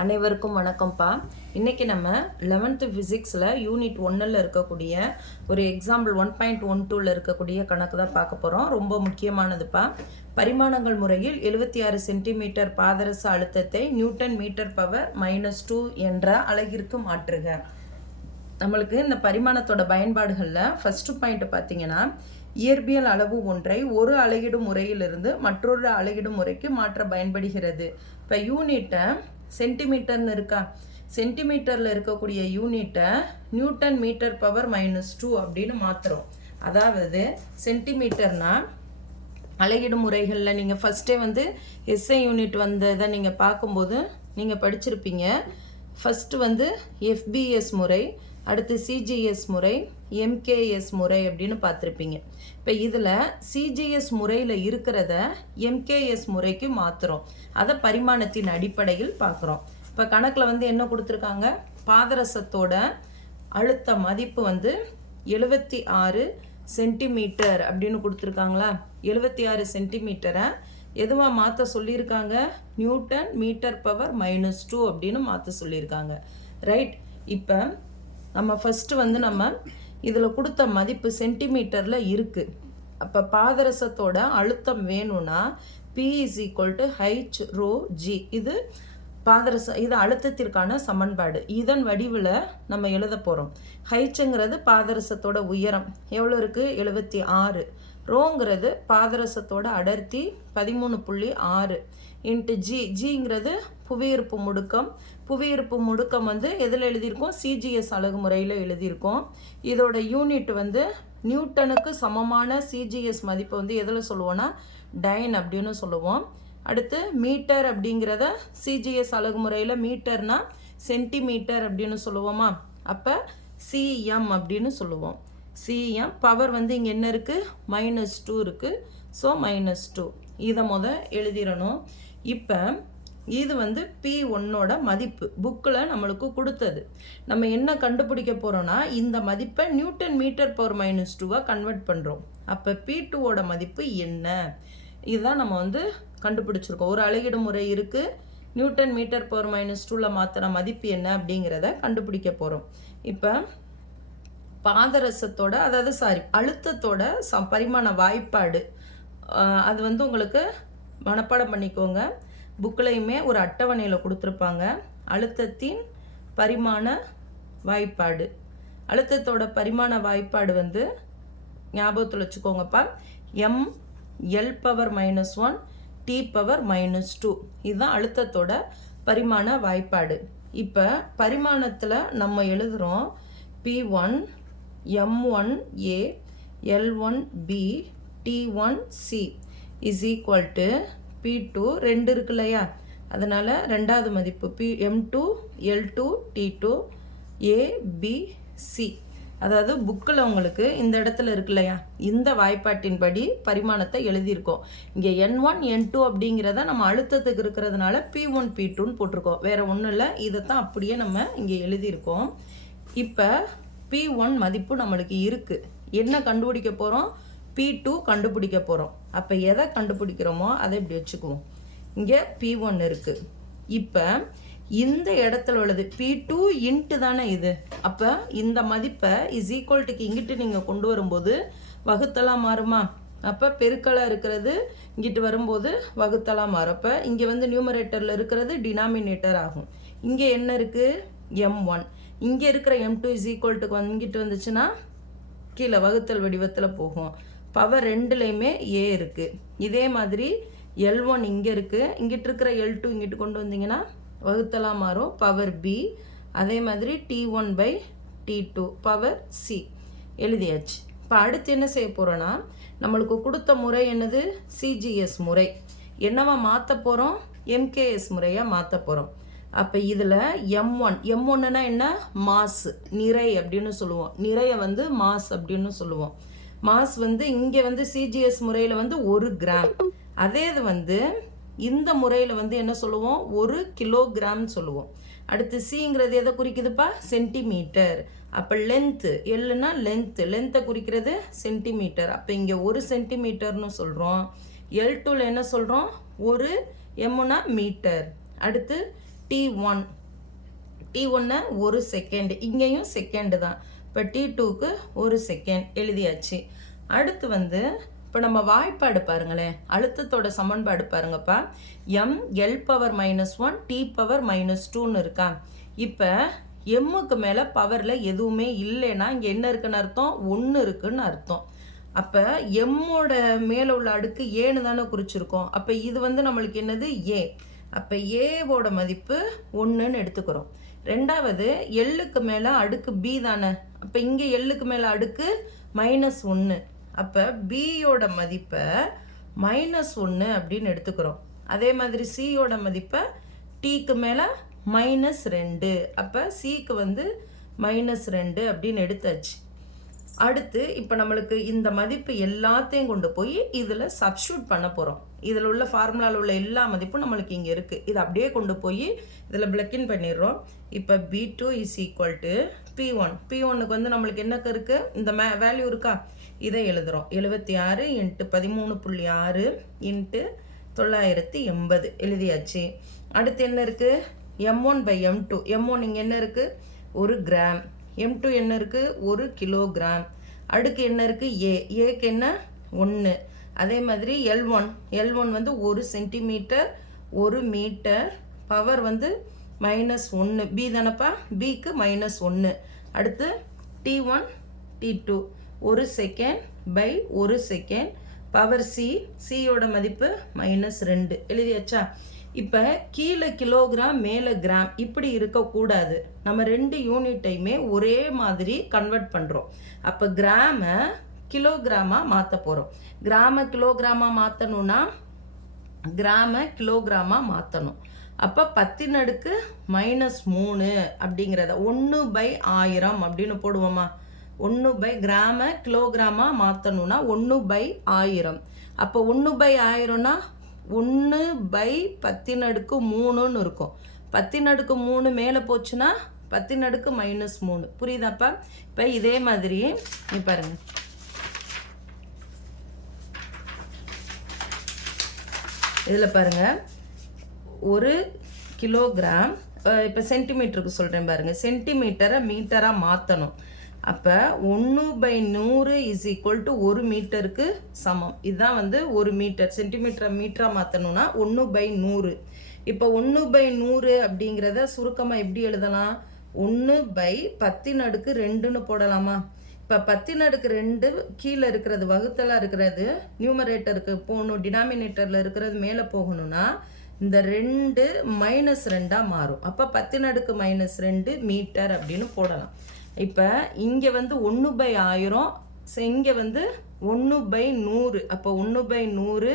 அனைவருக்கும் வணக்கம்ப்பா. இன்றைக்கி நம்ம 11th ஃபிசிக்ஸில் யூனிட் 1ல் இருக்கக்கூடிய ஒரு எக்ஸாம்பிள் 1.12 இருக்கக்கூடிய கணக்கு தான் பார்க்க போகிறோம். ரொம்ப முக்கியமானதுப்பா. பரிமாணங்கள் முறையில் 76 சென்டிமீட்டர் பாதரச அழுத்தத்தை நியூட்டன் மீட்டர் பவர் -2 என்ற அலகிற்கு மாற்றுக. நம்மளுக்கு இந்த பரிமாணத்தோட பயன்பாடுகளில் ஃபஸ்ட்டு பாயிண்ட் பார்த்தீங்கன்னா, இயற்பியல் அளவு ஒன்றை ஒரு அலகிடும் முறையிலிருந்து மற்றொரு அலகிடும் முறைக்கு மாற்ற பயன்படுகிறது. இப்போ யூனிட்டை சென்டிமீட்டர்னு இருக்கா, சென்டிமீட்டரில் இருக்கக்கூடிய யூனிட்டை நியூட்டன் மீட்டர் பவர் -2 அப்படின்னு மாற்றுறோம். அதாவது சென்டிமீட்டர்னால் அலகிடும் முறைகளில் நீங்கள் ஃபஸ்ட்டே எஸ்ஐ யூனிட் வந்ததை நீங்கள் பார்க்கும்போது நீங்கள் படிச்சிருப்பீங்க. ஃபஸ்ட்டு எஃபிஎஸ் முறை, அடுத்து சிஜிஎஸ் முறை, எம்கேஎஸ் முறை அப்படின்னு பார்த்துருப்பீங்க. இப்போ இதில் சிஜிஎஸ் முறையில் இருக்கிறத எம்கேஎஸ் முறைக்கு மாற்றுறோம். அதை பரிமாணத்தின் அடிப்படையில் பார்க்குறோம். இப்போ கணக்கில் என்ன கொடுத்துருக்காங்க, பாதரசத்தோட அழுத்த மதிப்பு 76 சென்டிமீட்டர் அப்படின்னு கொடுத்துருக்காங்களா. 76 சென்டிமீட்டரை எதுவாக மாற்ற சொல்லியிருக்காங்க, நியூட்டன் மீட்டர் பவர் -2 அப்படின்னு மாற்ற சொல்லியிருக்காங்க. ரைட். இப்போ நம்ம ஃபஸ்ட்டு நம்ம இதில் கொடுத்த மதிப்பு சென்டிமீட்டரில் இருக்குது. அப்போ பாதரசத்தோட அழுத்தம் வேணும்னா P = h/ρg. இது இது அழுத்தத்திற்கான சமன்பாடு. இதன் வடிவில் நம்ம எழுத போகிறோம். ஹைச்சுங்கிறது பாதரசத்தோட உயரம் எவ்வளோ இருக்குது, 76. ரோங்கிறது பாதரசத்தோட அடர்த்தி 13.6 இன்ட்டு ஜிங்கிறது புவியீர்ப்பு முடுக்கம். புவியீர்ப்பு முடுக்கம் எதில் எழுதியிருக்கோம், சிஜிஎஸ் அலகு முறையில் எழுதியிருக்கோம். இதோட யூனிட் நியூட்டனுக்கு சமமான சிஜிஎஸ் மதிப்பு எதில் சொல்லுவோன்னா டைன் அப்படின்னு சொல்லுவோம். அடுத்து மீட்டர் அப்படிங்கிறத சிஜிஎஸ் அலகு முறையில் மீட்டர்னா சென்டிமீட்டர் அப்படின்னு சொல்லுவோமா. அப்போ சிஎம் அப்படின்னு சொல்லுவோம். சிஎம் பவர் இங்கே என்ன இருக்குது, -2 இருக்குது. ஸோ -2 இதை எழுதிடணும். இப்போ இது P1ஓட மதிப்பு புக்கில் நம்மளுக்கு கொடுத்தது. நம்ம என்ன கண்டுபிடிக்க போகிறோன்னா, இந்த மதிப்பை நியூட்டன் மீட்டர் பவர் -2 கன்வெர்ட் பண்ணுறோம். அப்போ P2ஓட மதிப்பு என்ன, இதுதான் நம்ம கண்டுபிடிச்சிருக்கோம். ஒரு அலகிடும் முறை இருக்குது, நியூட்டன் மீட்டர் பவர் -2 மாற்றின மதிப்பு என்ன அப்படிங்கிறத கண்டுபிடிக்க போகிறோம். இப்போ பாதரசத்தோட அழுத்தத்தோட பரிமாண வாய்ப்பாடு அது உங்களுக்கு மனப்பாடம் பண்ணிக்கோங்க. புக்கிலையுமே ஒரு அட்டவணையில் கொடுத்துருப்பாங்க. அழுத்தத்தின் பரிமாண வாய்ப்பாடு, அழுத்தத்தோட பரிமாண வாய்ப்பாடு ஞாபகத்தில் வச்சுக்கோங்கப்பா. mL/-1 T/-2 இதுதான் அழுத்தத்தோட பரிமாண வாய்ப்பாடு. இப்போ பரிமாணத்தில் நம்ம எழுதுகிறோம் P1 M1A L1B T1C = P2 2 இருக்கு இல்லையா, அதனால் ரெண்டாவது மதிப்பு M2 L2 T2 ABC. அதாவது புக்கில் உங்களுக்கு இந்த இடத்துல இருக்கு இல்லையா, இந்த வாய்ப்பாட்டின்படி பரிமாணத்தை எழுதியிருக்கோம். இங்கே N1 N2 அப்படிங்கிறத நம்ம அழுத்தத்துக்கு இருக்கிறதுனால P1 P2ன்னு போட்டிருக்கோம். வேறு ஒன்றும் இல்லை, இதைத்தான் அப்படியே நம்ம இங்கே எழுதியிருக்கோம். இப்போ P1 மதிப்பு நம்மளுக்கு இருக்குது. என்ன கண்டுபிடிக்க போகிறோம், P2 கண்டுபிடிக்க போகிறோம். அப்போ எதை கண்டுபிடிக்கிறோமோ அதை இப்படி வச்சுக்குவோம். இங்கே P1 இருக்குது. இப்போ இந்த இடத்துல உள்ளது P2 இன்ட்டு தானே இது. அப்போ இந்த மதிப்பை = இங்கிட்டு நீங்கள் கொண்டு வரும்போது வகுத்தலாம் மாறுமா. அப்போ பெருக்கலாக இருக்கிறது இங்கிட்டு வரும்போது வகுத்தலாம் மாறும். அப்போ இங்கே நியூமரேட்டரில் இருக்கிறது டினாமினேட்டர் ஆகும். இங்கே என்ன இருக்குது, M1. இங்கே இருக்கிற M2 = இங்கிட்டு வந்துச்சுன்னா கீழே வகுத்தல் வடிவத்தில் போகும். பவர் 2லையுமே A இருக்குது. இதே மாதிரி L1 இங்கே இருக்குது. இங்கிட்டு இருக்கிற L2 இங்கிட்டு கொண்டு வந்தீங்கன்னா வகுத்தலாம் மாறும், பவர் B. அதே மாதிரி T1/T2 பவர் C எழுதியாச்சு. இப்போ அடுத்து என்ன செய்ய போகிறோன்னா, நம்மளுக்கு கொடுத்த முறை என்னது, சிஜிஎஸ் முறை. என்னவா மாற்ற போகிறோம், எம்கேஎஸ் முறையாக மாற்ற போகிறோம். அப்போ இதில் M1னா என்ன, மாஸ், நிறை அப்படின்னு சொல்லுவோம். நிறைய மாஸ் அப்படின்னு சொல்லுவோம். மாஸ் இங்கே சிஜிஎஸ் முறையில் 1 கிராம். அதே இது இந்த முறையில் என்ன சொல்லுவோம், 1 கிலோகிராம் சொல்லுவோம். அடுத்து சிங்கிறது எதை குறிக்குதுப்பா, சென்டிமீட்டர். அப்போ லென்த்து, எல்லுனா லென்த்தை குறிக்கிறது சென்டிமீட்டர். அப்போ இங்கே 1 சென்டிமீட்டர்னு சொல்கிறோம். L2ல என்ன சொல்கிறோம், 1 எம்னா மீட்டர். அடுத்து T1 T1 1 செகண்ட், இங்கேயும் செகண்டு தான். இப்போ T2க்கு 1 செகண்ட் எழுதியாச்சு. அடுத்து வந்து இப்போ நம்ம வாய்ப்பாடு பாருங்களேன், அழுத்தத்தோட சமன்பாடு பாருங்கப்பா. ml பவர் -1 t பவர் -2ன்னு இருக்கா. இப்போ எம்முக்கு மேலே பவரில் எதுவுமே இல்லைன்னா இங்கே என்ன இருக்குன்னு அர்த்தம், 1 இருக்குன்னு அர்த்தம். அப்போ எம்மோட மேலே உள்ள அடுக்கு ஏன்னு தானே குறிச்சிருக்கோம். அப்போ இது வந்து நம்மளுக்கு என்னது ஏ. அப்போ ஏவோட மதிப்பு 1ன்னு எடுத்துக்கிறோம். ரெண்டாவது எல்லுக்கு மேலே அடுக்கு பி தானே. அப்போ இங்கே எல்லுக்கு மேலே அடுக்கு -1. அப்போ பியோட மதிப்பை -1 அப்படின்னு எடுத்துக்கிறோம். அதே மாதிரி சியோட மதிப்பை டீக்கு மேலே -2. அப்போ சிக்கு வந்து -2 அப்படின்னு எடுத்தாச்சு. அடுத்து இப்போ நம்மளுக்கு இந்த மதிப்பு எல்லாத்தையும் கொண்டு போய் இதில் சப்ஸ்டியூட் பண்ண போகிறோம். இதில் உள்ள ஃபார்முலாவில் உள்ள எல்லா மதிப்பும் நம்மளுக்கு இங்கே இருக்குது. இது அப்படியே கொண்டு போய் இதில் பிளக்கின் பண்ணிடுறோம். இப்போ B2 = P1. P1க்கு வந்து நம்மளுக்கு என்ன இருக்குது, இந்த வேல்யூ இருக்கா, இதை எழுதுகிறோம். 76 × 13.6 × 980 எழுதியாச்சு. அடுத்து என்ன இருக்குது, M1/M2. M1 இங்கே என்ன இருக்குது, 1 கிராம். M2 என்ன இருக்குது, 1 கிலோகிராம். அடுக்கு என்ன இருக்குது, ஏக்கு என்ன 1. அதே மாதிரி L1 வந்து 1 சென்டிமீட்டர் 1 மீட்டர். பவர் வந்து -1. பி தானப்பா, பிக்கு -1. அடுத்து T1 T2 1 second by 1 second. Power சியோட மதிப்பு -2 எழுதியாச்சா. இப்போ கீழே கிலோகிராம் மேலே கிராம் இப்படி இருக்கக்கூடாது. நம்ம 2 யூனிட்டையுமே ஒரே மாதிரி கன்வெர்ட் பண்ணுறோம். அப்போ கிராமை கிலோகிராமாக மாற்ற போகிறோம். கிராம கிலோகிராமாக மாற்றணும்னா கிராம கிலோகிராமாக மாற்றணும். அப்போ 10⁻³ அப்படிங்கிறத 1/1000 அப்படின்னு போடுவோமா. 1 கிராம கிலோகிராமாக மாற்றணும்னா 1/1000. அப்போ 1/1000னா 1/10⁻³ இருக்கும். 10⁻³ மேலே போச்சுன்னா 10⁻³ புரியுதாப்பா. இப்போ இதே மாதிரி நீ பாருங்க, இதில் பாருங்க 1 கிலோகிராம். இப்போ சென்டிமீட்டருக்கு சொல்கிறேன் பாருங்க, சென்டிமீட்டரை மீட்டராக மாற்றணும். அப்போ 1/100 = 1 மீட்டருக்கு சமம். இதுதான் வந்து 1 மீட்டர். சென்டிமீட்டரை மீட்டராக மாற்றணும்னா 1/100. இப்போ 1/100 அப்படிங்கிறத சுருக்கமாக எப்படி எழுதலாம், 1/10⁻²ன்னு போடலாமா. இப்போ 10⁻² கீழே இருக்கிறது வகுத்தலாக இருக்கிறது நியூமரேட்டருக்கு போகணும், டினாமினேட்டரில் இருக்கிறது மேலே போகணும்னா இந்த 2 -2ஆக மாறும். அப்போ 10⁻² மீட்டர் அப்படின்னு போடலாம். இப்போ இங்கே வந்து 1/1000, இங்கே வந்து 1/100. அப்போ 1/100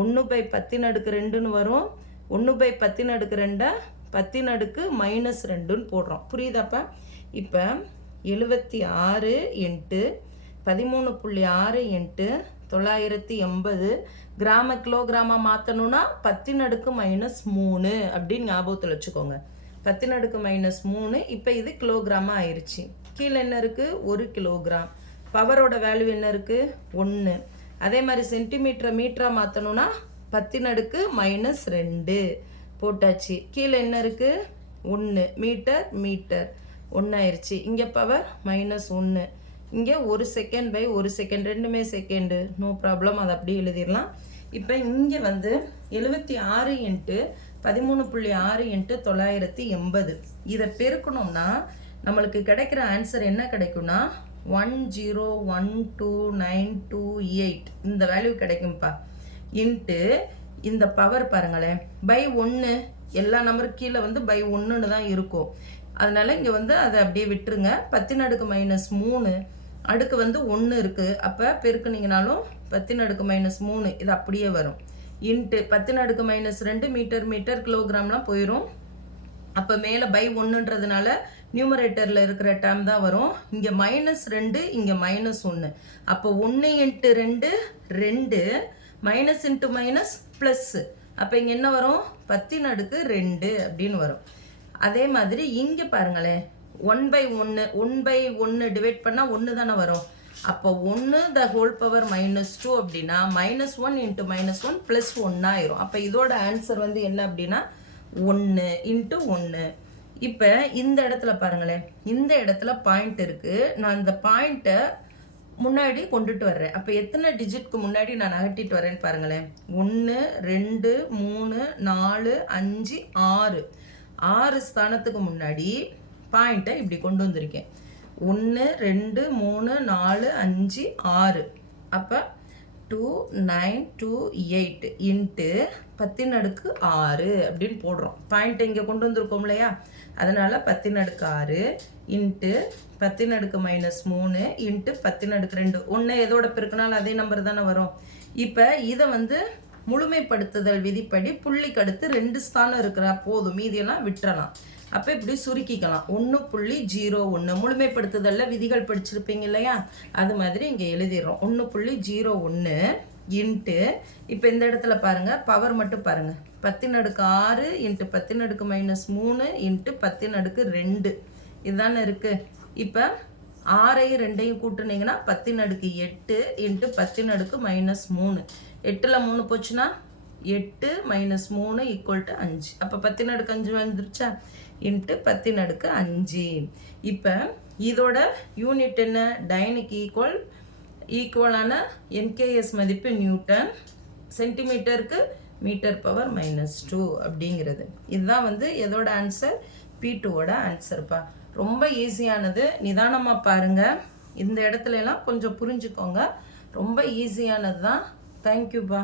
1/10⁻²ன்னு வரும். 1/10⁻², 10⁻−2ன்னு போடுறோம். புரியுதாப்பா. இப்போ 76 × 13.6 × 980 கிராம கிலோகிராமாக மாற்றணும்னா 10⁻−3 அப்படின்னு ஞாபகத்தில் வச்சுக்கோங்க. 10⁻−3. இப்போ இது கிலோகிராமாக ஆயிடுச்சு. கீழே என்ன இருக்குது, 1 கிலோகிராம். பவரோட வேல்யூ என்ன இருக்குது, 1. அதே மாதிரி சென்டிமீட்டரை மீட்டராக மாற்றணும்னா 10⁻−2 போட்டாச்சு. கீழே என்ன இருக்குது, 1. மீட்டர் 1 ஆயிடுச்சு. இங்கே பவர் -1. இங்கே 1 செகண்ட் பை 1 செகண்ட், ரெண்டுமே செகண்டு, நோ ப்ராப்ளம், அதை அப்படியே எழுதிடலாம். இப்போ இங்கே வந்து 76 × 13.6 × 980 இதை பெருக்கணும்னா நம்மளுக்கு கிடைக்கிற ஆன்சர் என்ன கிடைக்கும்னா 1012928 இந்த வேல்யூ கிடைக்கும்ப்பா. இன்ட்டு இந்த பவர் பாருங்களேன், பை 1 எல்லா நம்பருக்கு கீழே வந்து பை 1ன்னு தான் இருக்கும். அதனால இங்கே வந்து அதை அப்படியே விட்டுருங்க. 10⁻−3 அடுக்கு வந்து 1 இருக்குது. அப்போ பெருக்குனீங்கனாலும் 10⁻−3 இது அப்படியே வரும். இன்ட்டு 10⁻−2 மீட்டர் கிலோகிராம்லாம் போயிடும். அப்போ மேலே பை 1ன்றதுனால நியூமரேட்டரில் இருக்கிற டேர்ம் தான் வரும். இங்கே -2, இங்கே -1. அப்போ 1 × 2 2, -⁻⁻ ப்ளஸ். அப்போ இங்கே என்ன வரும், 10⁻2 அப்படின்னு வரும். அதே மாதிரி இங்கே பாருங்களேன், 1/1 1/1 டிவைட் பண்ணால் 1 தானே வரும். அப்போ 1 த ஹோல் பவர் -2 அப்படின்னா -1 × -1 +1 ஆயிரும். அப்போ இதோட ஆன்சர் வந்து என்ன அப்படின்னா 1 இன்ட்டு 1. இப்போ இந்த இடத்துல பாருங்களேன், இந்த இடத்துல பாயிண்ட் இருக்குது. நான் இந்த பாயிண்ட்டை முன்னாடி கொண்டுட்டு வர்றேன். அப்போ எத்தனை டிஜிட்க்கு முன்னாடி நான் நகட்டிட்டு வரேன்னு பாருங்களேன். 1 2 3 4 5 6. 6 ஸ்தானத்துக்கு முன்னாடி பாயிண்ட்டை இப்படி கொண்டு வந்திருக்கேன். 1 2 3 4 5 6. அப்போ 2 9 2 8 இன்ட்டு 10⁻6 அப்படின்னு போடுறோம். பாயிண்ட் இங்கே கொண்டு வந்திருக்கோம் இல்லையா, அதனால் 10⁻6 இன்ட்டு 10⁻−3 இன்ட்டு 10⁻2. ஒன்று எதோட பெருக்கினாலும் அதே நம்பர் தானே வரும். இப்போ இதை முழுமைப்படுத்துதல் விதிப்படி புள்ளிக்கு அடுத்து 2 ஸ்தானம் இருக்கிறா போதும், மீதியெல்லாம் விட்டுறலாம். அப்போ இப்படி சுருக்கிக்கலாம். 1.01 முழுமைப்படுத்துதலில் விதிகள் படிச்சிருப்பீங்க இல்லையா, அது மாதிரி இங்கே எழுதிடுறோம். 1.01 இன்ட்டு இப்போ இந்த இடத்துல பாருங்கள், பவர் மட்டும் பாருங்கள், 10⁻6 இன்ட்டு 10⁻−3 இன்ட்டு 10⁻2 இதுதானே இருக்குது. இப்போ 6ஐயும் 2ஐயும் கூட்டுனீங்கன்னா 10⁻8 இன்ட்டு 10⁻−3. 8ல் 3 போச்சுன்னா 8 - 3 = 5. அப்போ 10⁻5 வந்துருச்சா, இன்ட்டு 10⁻5. இப்போ இதோட யூனிட் என்ன, டைனுக்கு ஈக்குவலான என்கேஎஸ் மதிப்பு நியூட்டன், சென்டிமீட்டருக்கு m/-2 அப்படிங்கிறது. இதுதான் எதோட ஆன்சர், P2ஓட ஆன்சர்ப்பா. ரொம்ப ஈஸியானது, நிதானமாக பாருங்கள். இந்த இடத்துல எல்லாம் கொஞ்சம் புரிஞ்சுக்கோங்க. ரொம்ப ஈஸியானது தான். தேங்க்யூப்பா.